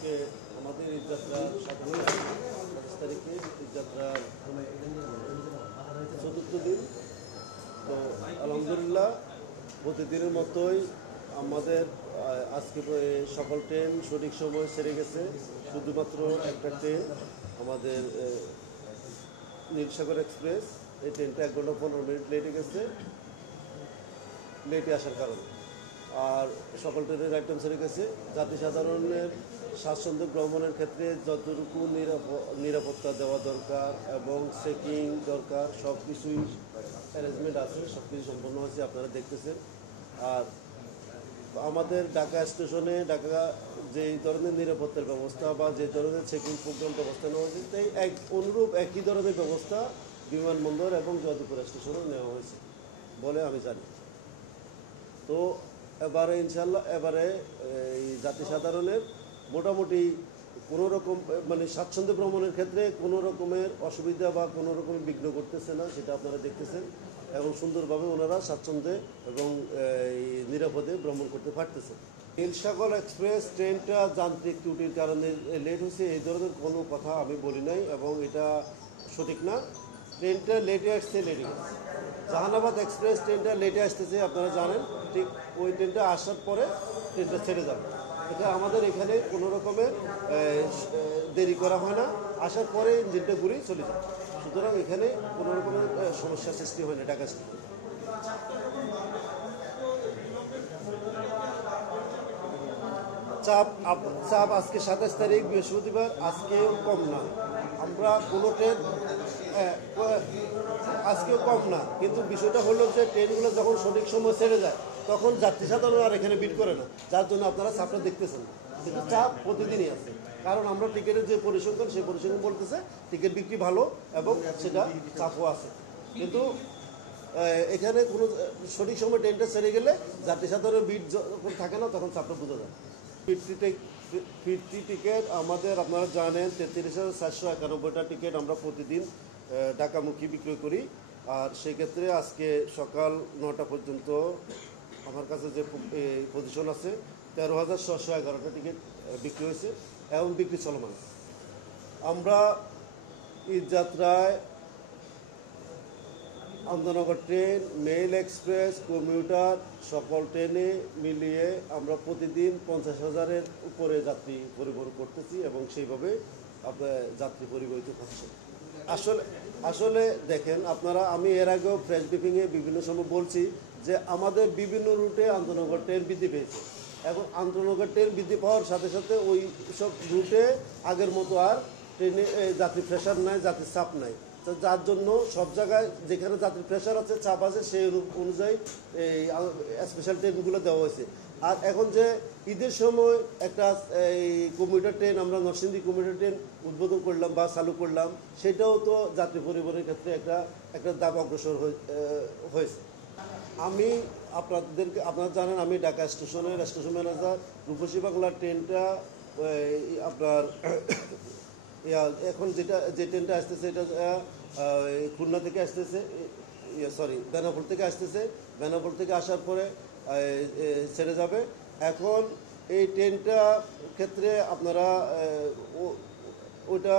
আজকে আমাদের ঈদযাত্রার 27 তারিখে ঈদযাত্রার চতুর্থ দিন। তো আলহামদুলিল্লাহ প্রতিদিনের মতোই আমাদের আজকে সকল ট্রেন সঠিক সময় সেরে গেছে। শুধুমাত্র একটা ট্রেন আমাদের নীলসাগর এক্সপ্রেস, এই ট্রেনটা 1 ঘন্টা 15 মিনিট লেটে গেছে, লেটে আসার কারণে। আর সকল ট্রেনের আইটেম সেরে গেছে। জাতি সাধারণের স্বাচ্ছন্দ্য ভ্রমণের ক্ষেত্রে যতটুকু নিরাপত্তা দেওয়া দরকার এবং চেকিং দরকার সব কিছুই অ্যারেঞ্জমেন্ট আছে, সব কিছু সম্পন্ন হয়েছে, আপনারা দেখতেছেন। আর আমাদের ঢাকা স্টেশনে যে ধরনের নিরাপত্তার ব্যবস্থা বা যে ধরনের চেকিং প্রোগ্রাম ব্যবস্থা নেওয়া হয়েছে, তাই অনুরূপ একই ধরনের ব্যবস্থা বিমানবন্দর এবং যদুপুর স্টেশনেও নেওয়া হয়েছে বলে আমি জানি। তো এবারে ইনশাল্লাহ এই জাতি সাধারণের মোটামুটি কোনো রকম স্বাচ্ছন্দ্য ভ্রমণের ক্ষেত্রে কোনো রকমের অসুবিধা বা কোনো রকমের বিঘ্ন করতেছে না, সেটা আপনারা দেখতেছেন। এবং সুন্দরভাবে ওনারা স্বাচ্ছন্দ্যে এবং নিরাপদে ভ্রমণ করতে পারতেছে। নীলসাগর এক্সপ্রেস ট্রেনটা যান্ত্রিক ত্রুটির কারণে লেট হয়েছে, এই ধরনের কোনো কথা আমি বলি নাই এবং এটা সঠিক না। ট্রেনটা লেটে আসছে, লেটে গেছে। জাহানাবাদ এক্সপ্রেস ট্রেনটা লেটে আসতেছে, আপনারা জানেন। ঠিক ওই ট্রেনটা আসার পরে ট্রেনটা ছেড়ে যাবে। এটা আমাদের এখানে কোনো রকমের দেরি করা হয় না, আসার পরে ইঞ্জিনটা ঘুরে চলে যায়। সুতরাং এখানে কোনো রকমের সমস্যার সৃষ্টি হয় না ঢাকা স্টেশনে। চাপ আজকে 27 তারিখ বৃহস্পতিবার, আজকেও কম না। আমরা কোনো ট্রেন আজকেও কম না, কিন্তু বিষয়টা হলো যে ট্রেনগুলো যখন সঠিক সময় ছেড়ে যায় তখন যাত্রী সাধারণ আর এখানে ভিড় করে না, যার জন্য আপনারা চাপটা দেখতেছেন। কিন্তু চাপ প্রতিদিনই আছে, কারণ আমরা টিকিটের যে পরিসংখ্যান সেই পরিসংখ্যান বলতেছে টিকিট বিক্রি ভালো এবং সেটা চাপও আছে। কিন্তু এখানে কোনো সঠিক সময় ট্রেনটা ছেড়ে গেলে যাত্রী সাধারণ ভিড় যখন থাকে না তখন চাপটা বোঝা যায়। ফিরতি টিকিট আমাদের আপনারা জানেন 33,491টা টিকিট আমরা প্রতিদিন ঢাকামুখী বিক্রয় করি। আর সেক্ষেত্রে আজকে সকাল 9টা পর্যন্ত আমার কাছে যে পজিশন আছে 13,611টা টিকিট বিক্রি হয়েছে এবং বিক্রি চলমান। আমরা ঈদযাত্রায় আন্তনগর ট্রেন, মেইল এক্সপ্রেস, কমিউটার সকল ট্রেনে মিলিয়ে আমরা প্রতিদিন 50,000-এর উপরে যাত্রী পরিবহন করতেছি এবং সেইভাবে আপনার যাত্রী পরিবহিত হচ্ছে। আসলে দেখেন আপনারা, আমি এর আগেও প্রেস ব্রিফিংয়ে বিভিন্ন সময় বলছি যে আমাদের বিভিন্ন রুটে আন্তনগর ট্রেন বৃদ্ধি পেয়েছে এবং আন্তনগর ট্রেন বৃদ্ধি পাওয়ার সাথে সাথে ওই সব রুটে আগের মতো আর ট্রেনে যাত্রী প্রেশার নাই, যাত্রীর চাপ নাই। তো যার জন্য সব জায়গায় যেখানে যাত্রীর প্রেশার আছে, চাপ আছে, সেই অনুযায়ী এই স্পেশাল ট্রেনগুলো দেওয়া হয়েছে। আর এখন যে ঈদের সময় একটা এই কমিউটার ট্রেন, আমরা নরসিংদী কমিউটার ট্রেন উদ্বোধন করলাম বা চালু করলাম, সেটাও তো যাত্রী পরিবহনের ক্ষেত্রে একটা ধাপ অগ্রসর হয়েছে। আমি আপনারা জানেন আমি ঢাকা স্টেশনের স্টেশন ম্যানেজার। রূপসী বাংলা ট্রেনটা আপনার এখন যে ট্রেনটা আসতেছে এটা খুলনা থেকে আসতেছে, বেনাপোল থেকে আসতেছে। বেনাপোল থেকে আসার পরে ছেড়ে যাবে। এখন এই ট্রেনটা ক্ষেত্রে আপনারা ওইটা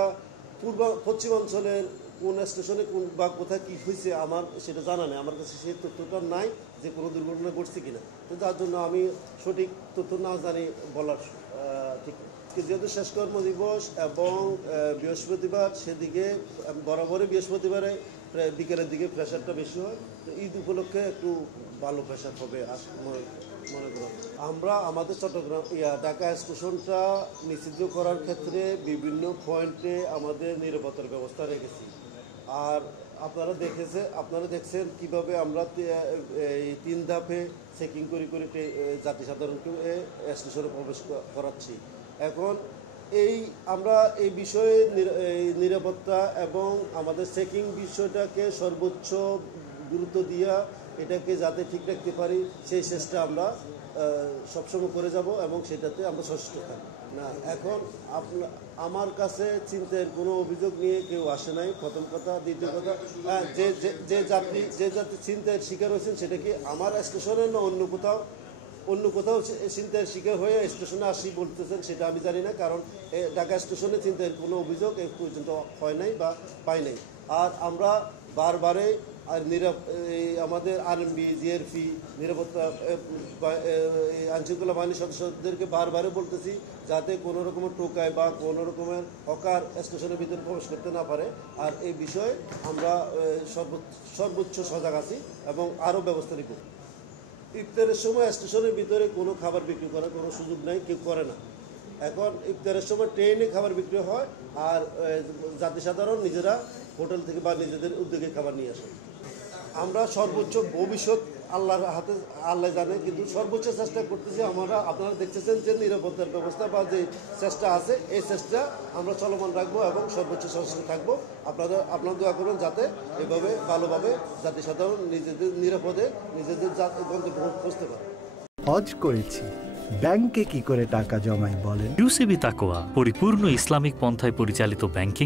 পশ্চিমাঞ্চলের কোন স্টেশনে কোন বা কোথায় কী হয়েছে আমার সেটা জানা নেই, আমার কাছে সেই তথ্যটা নাই যে কোনো দুর্ঘটনা ঘটছে কিনা। তো যার জন্য আমি সঠিক তথ্য না জানি বলার ঠিক। যেহেতু শেষ কর্মদিবস এবং বৃহস্পতিবার, সেদিকে বরাবরই বৃহস্পতিবারে বিকেলের দিকে প্রেশারটা বেশি হয়। তো ঈদ উপলক্ষে একটু ভালো প্রেশার হবে মনে করেন। আমরা আমাদের চট্টগ্রাম ঢাকা স্টেশনটা নিষিদ্ধ করার ক্ষেত্রে বিভিন্ন পয়েন্টে আমাদের নিরাপত্তার ব্যবস্থা রেখেছি। আর আপনারা দেখছেন কিভাবে আমরা এই 3 ধাপে চেকিং করে যাত্রী সাধারণকে স্টেশনে প্রবেশ করাচ্ছি। এখন আমরা এই বিষয়ে নিরাপত্তা এবং আমাদের চেকিং বিষয়টাকে সর্বোচ্চ গুরুত্ব দিয়া এটাকে যাতে ঠিক রাখতে পারি সেই চেষ্টা আমরা সবসময় করে যাব এবং সেটাতে আমরা সচেষ্ট থাকি না। এখন আমার কাছে চিন্তার কোনো অভিযোগ নিয়ে কেউ আসে নাই, প্রথম কথা। দ্বিতীয় কথা, যে যাত্রী চিন্তার শিকার হয়েছেন সেটা কি আমার স্টেশনে না অন্য কোথাও, অন্য কোথাও ছিনতাইয়ের শিকার হয়ে স্টেশনে আসি বলতেছেন, সেটা আমি জানি না, কারণ ঢাকা স্টেশনে ছিনতাইয়ের কোনো অভিযোগ এই পর্যন্ত হয় নাই বা পাই নাই। আর আমরা বারবারে আমাদের আরএমবি, জিআরপি, নিরাপত্তা আইনশৃঙ্খলা বাহিনীর সদস্যদেরকে বারবারে বলতেছি যাতে কোনো রকমের টোকায় বা কোনো রকমের হকার স্টেশনের ভিতরে প্রবেশ করতে না পারে। আর এই বিষয়ে আমরা সর্বোচ্চ সজাগ আছি এবং আরও ব্যবস্থা নিব। ইফতারের সময় স্টেশনের ভিতরে কোনো খাবার বিক্রি করার কোনো সুযোগ নাই, কেউ করে না। এখন ইফতারের সময় ট্রেনে খাবার বিক্রি হয়, আর জাতিসাধারণ নিজেরা হোটেল থেকে বা নিজেদের উদ্যোগে খাবার নিয়ে আসে। আমরা সর্বোচ্চ ভবিষ্যৎ আল্লাহর হাতে, আল্লাহ জানে, কিন্তু সর্বোচ্চ চেষ্টা করতেছি। আপনারা দেখতেছেন যে নিরাপত্তার ব্যবস্থা বা যে চেষ্টা আছে, এই চেষ্টা আমরা চলমান রাখবো এবং সর্বোচ্চ সচেতন থাকবো। আপনারা দোয়া করবেন যাতে এভাবে ভালোভাবে জাতিসাধারণ নিজেদের নিরাপদে নিজেদের গন্তব্যে পৌঁছতে পারে। হজ করেছি, ব্যাংকে কি করে টাকা জমাই বলেন? ইউসিবি তাকওয়া পরিপূর্ণ ইসলামিক পন্থায় পরিচালিত ব্যাংকিং